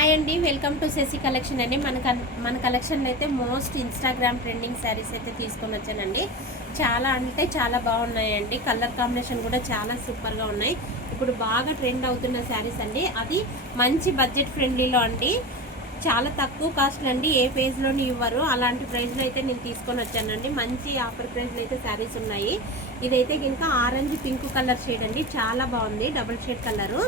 Hi అండి, welcome to Shashi collection అండి. మన కలెక్షన్లో అయితే మోస్ట్ ఇన్స్టాగ్రామ్ ట్రెండింగ్ శారీస్ అయితే తీసుకొని వచ్చానండి. చాలా అంటే చాలా బాగున్నాయండి. కలర్ కాంబినేషన్ కూడా చాలా సూపర్గా ఉన్నాయి. ఇప్పుడు బాగా ట్రెండ్ అవుతున్న శారీస్ అండి. అది మంచి బడ్జెట్ ఫ్రెండ్లీలో అండి. చాలా తక్కువ కాస్ట్ అండి. ఏ పేజ్లోని ఇవ్వరు. అలాంటి ప్రైస్లో అయితే నేను తీసుకొని వచ్చానండి. మంచి ఆఫర్ ప్రైస్లో అయితే శారీస్ ఉన్నాయి. ఇదైతే ఇంకా ఆరెంజ్ పింక్ కలర్ షేడ్ అండి. చాలా బాగుంది. Double shade colour.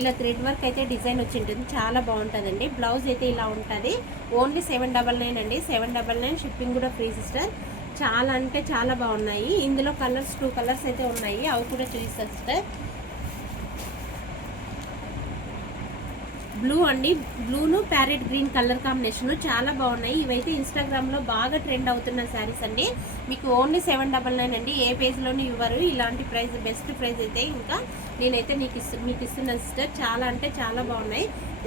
ఇలా థ్రెడ్ వర్క్ అయితే డిజైన్ వచ్చి ఉంటుంది. చాలా బాగుంటుందండి. బ్లౌజ్ అయితే ఇలా ఉంటుంది. ఓన్లీ 799 అండి. 799 షిప్పింగ్ కూడా ఫ్రీ సిస్టర్. చాలా అంటే చాలా బాగున్నాయి. ఇందులో కలర్స్ 2 కలర్స్ అయితే ఉన్నాయి. అవి కూడా చూపిస్తాను సిస్టర్. బ్లూ అండి, బ్లూను ప్యారెట్ గ్రీన్ కలర్ కాంబినేషన్ చాలా బాగున్నాయి. ఇవైతే ఇన్స్టాగ్రామ్లో బాగా ట్రెండ్ అవుతున్న శారీస్ అండి. మీకు ఓన్లీ 799 అండి. ఏ పేజ్లోనూ ఇవ్వరు. ఇలాంటి ప్రైస్ బెస్ట్ ప్రైస్ అయితే ఇంకా నేనైతే మీకు ఇస్తున్న సిస్టర్. చాలా అంటే చాలా బాగున్నాయి.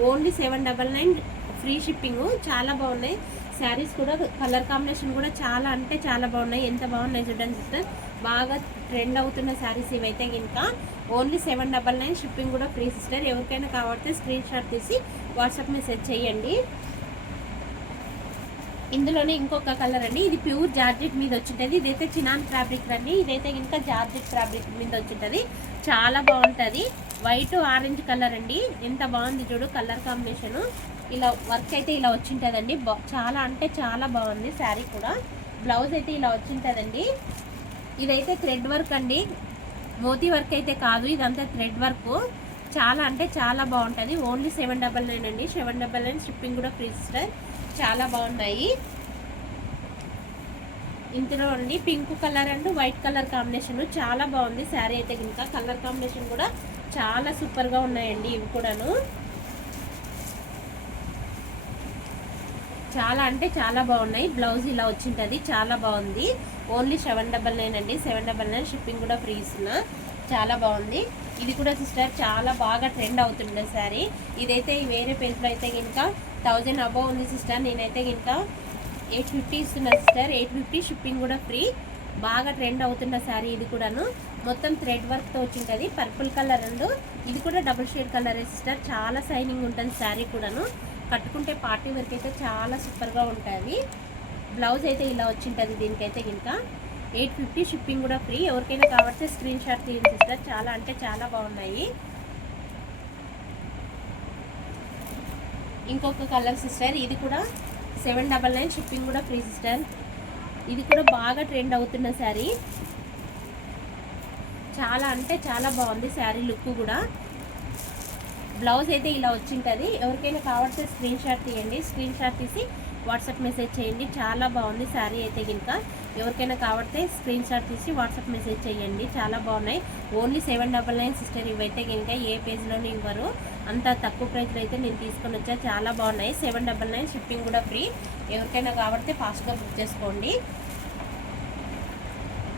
Only 799 free shipping. చాలా బాగున్నాయి శారీస్ కూడా. కలర్ కాంబినేషన్ కూడా చాలా అంటే చాలా బాగున్నాయి. ఎంత బాగున్నాయి చూడండి సిస్టర్. బాగా ట్రెండ్ అవుతున్న శారీస్ ఇవైతే ఇంకా ఓన్లీ 799 షిప్పింగ్ కూడా ఫ్రీ సిస్టర్. ఎవరికైనా కావాలంటే స్క్రీన్ షాట్ తీసి వాట్సాప్ మెసేజ్ చేయండి. ఇందులోనే ఇంకొక కలర్ అండి. ఇది ప్యూర్ జార్జెట్ మీద వచ్చింటుంది. ఇదైతే చినాన్ ఫ్యాబ్రిక్ అండి. ఇదైతే ఇంకా జార్జెట్ ఫ్యాబ్రిక్ మీద వచ్చింటుంది. చాలా బాగుంటుంది. వైట్ ఆరెంజ్ కలర్ అండి. ఎంత బాగుంది చూడు కలర్ కాంబినేషను. ఇలా వర్క్ అయితే ఇలా వచ్చింటుందండి. చాలా అంటే చాలా బాగుంది శారీ కూడా. బ్లౌజ్ అయితే ఇలా వచ్చింటుందండి. ఇదైతే థ్రెడ్ వర్క్ అండి. మోతీ వర్క్ అయితే కాదు, ఇదంతా థ్రెడ్ వర్క్. చాలా అంటే చాలా బాగుంటుంది. ఓన్లీ 799 అండి. 799 షిప్పింగ్ కూడా ఫ్రీ సిస్టర్. చాలా బాగున్నాయి. ఇందులో అండి pink colour and white colour combination చాలా బాగుంది శారీ అయితే. ఇంకా కలర్ కాంబినేషన్ కూడా చాలా సూపర్గా ఉన్నాయండి. ఇవి కూడాను చాలా అంటే చాలా బాగున్నాయి. బ్లౌజ్ ఇలా వచ్చింటుంది. చాలా బాగుంది. ఓన్లీ 799 అండి. 799 షిప్పింగ్ కూడా ఫ్రీ ఇస్తున్నా. చాలా బాగుంది. ఇది కూడా సిస్టర్ చాలా బాగా ట్రెండ్ అవుతుండే శారీ. ఇదైతే వేరే పేజ్లో అయితే ఇంకా 1000 అబౌవ్ ఉంది సిస్టర్. నేనైతే ఇంకా 850 ఇస్తున్నా సిస్టర్. 850 షిప్పింగ్ కూడా ఫ్రీ. బాగా ట్రెండ్ అవుతున్న శారీ ఇది కూడాను. మొత్తం థ్రెడ్ వర్క్తో వచ్చింటుంది. పర్పుల్ కలర్ అండ్ ఇది కూడా డబుల్ షేడ్ కలర్ సిస్టర్. చాలా షైనింగ్ ఉంటుంది శారీ కూడాను. కట్టుకుంటే పార్టీ వర్క్ అయితే చాలా సూపర్గా ఉంటుంది. బ్లౌజ్ అయితే ఇలా వచ్చింటుంది. దీనికైతే ఇంకా 850 షిప్పింగ్ కూడా ఫ్రీ. ఎవరికైనా కావాలంటే స్క్రీన్ షాట్ తీయండి సిస్టర్. చాలా అంటే చాలా బాగున్నాయి. ఇంకొక కలర్ సిస్టర్. ఇది కూడా 799 షిప్పింగ్ కూడా ఫ్రీ సిస్టర్. ఇది కూడా బాగా ట్రెండ్ అవుతున్న శారీ. చాలా అంటే చాలా బాగుంది శారీ లుక్ కూడా. బ్లౌజ్ అయితే ఇలా వచ్చింటుంది. ఎవరికైనా కావాల్సిన స్క్రీన్ షాట్ తీయండి. స్క్రీన్ షాట్ తీసి వాట్సాప్ మెసేజ్ చేయండి. చాలా బాగుంది శారీ అయితే కనుక. ఎవరికైనా కావాలంటే స్క్రీన్ షాట్ తీసి వాట్సాప్ మెసేజ్ చేయండి. చాలా బాగున్నాయి. Only 799 sister. ఇవైతే కనుక ఏ పేజ్లోనూ ఇవ్వరు. అంత తక్కువ ప్రైస్లో అయితే నేను తీసుకొని వచ్చా. చాలా బాగున్నాయి. 799 షిప్పింగ్ కూడా ఫ్రీ. ఎవరికైనా కావాలంటే ఫాస్ట్గా బుక్ చేసుకోండి.